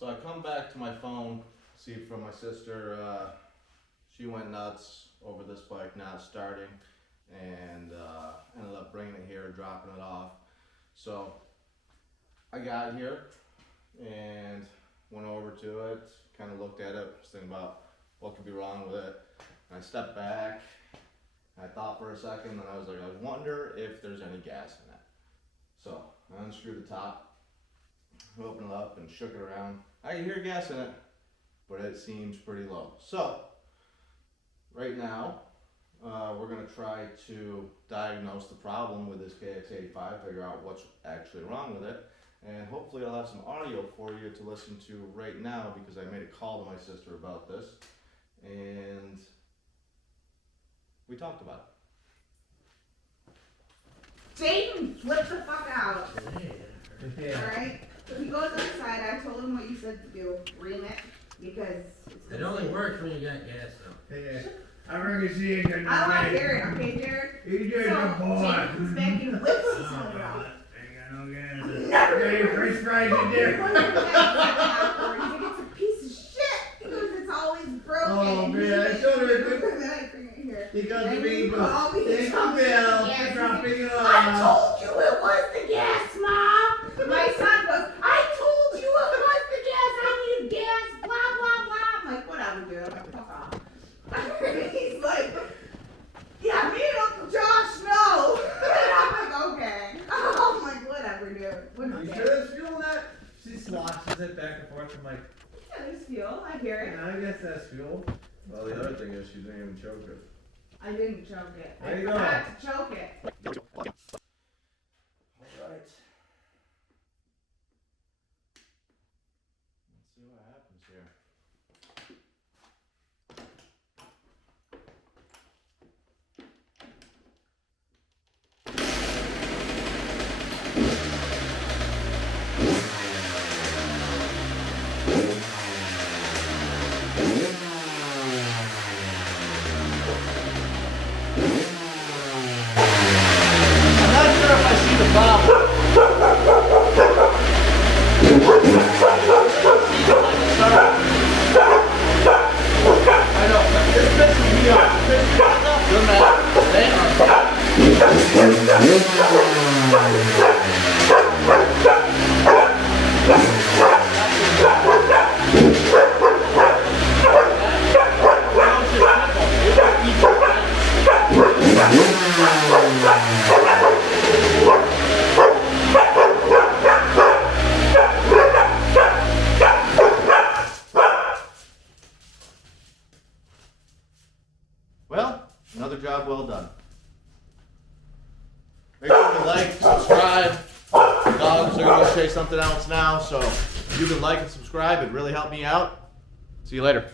So I come back to my phone, see from my sister, she went nuts over this bike not starting, and ended up bringing it here, dropping it off. So I got here and went over to it, kind of looked at it, was thinking about what could be wrong with it. And I stepped back, and I thought for a second, and I was like, I wonder if there's any gas in it. So I unscrewed the top, opened it up and shook it around. I can hear gas in it, but it seems pretty low. So right now, we're gonna try to diagnose the problem with this KX85, figure out what's actually wrong with it, and hopefully I'll have some audio for you to listen to right now because I made a call to my sister about this, and we talked about it. Jaden, flip the fuck out. Alright? So he goes outside, I told him what you said to do, ream it, because it's It only works when you got gas though. Yeah. I reckon she ain't gonna do I want that. Jared, okay, Jared? You did So, a boy. Jaden comes back and whips his Oh, hood off. ain't got no gas. Never Got any french fries in there? He's like, it's a piece of shit. He goes, it's always broken. Oh, man, I showed her a good- And then I bring it here. He comes to And me, you but call me and thank tell you, me Bill, it's for gas. dropping it I off. told you it was the gas, Mom. My son goes, I told you it was the gas. I need gas, blah, blah, blah. I'm like, whatever, dude. I'm like, fuck off. He's like, yeah, me and Uncle Josh know. And I'm like, okay. I'm like, whatever, dude. You Whatever. sure that's fuel in that? She sloshes it back and forth. I'm like, Yeah, there's fuel. I hear it. yeah, I guess that's fuel. Well, the other thing is she didn't even choke it. I didn't choke it. There I you go. forgot to choke it. Alright. Let's see what happens here. I'm not sure if I see the problem. I know, but this pisses me off. Doesn't matter. They are Well, another job well done. Make sure to like, subscribe. The dogs are going to say something else now, so if you can like and subscribe, it'd really help me out. See you later.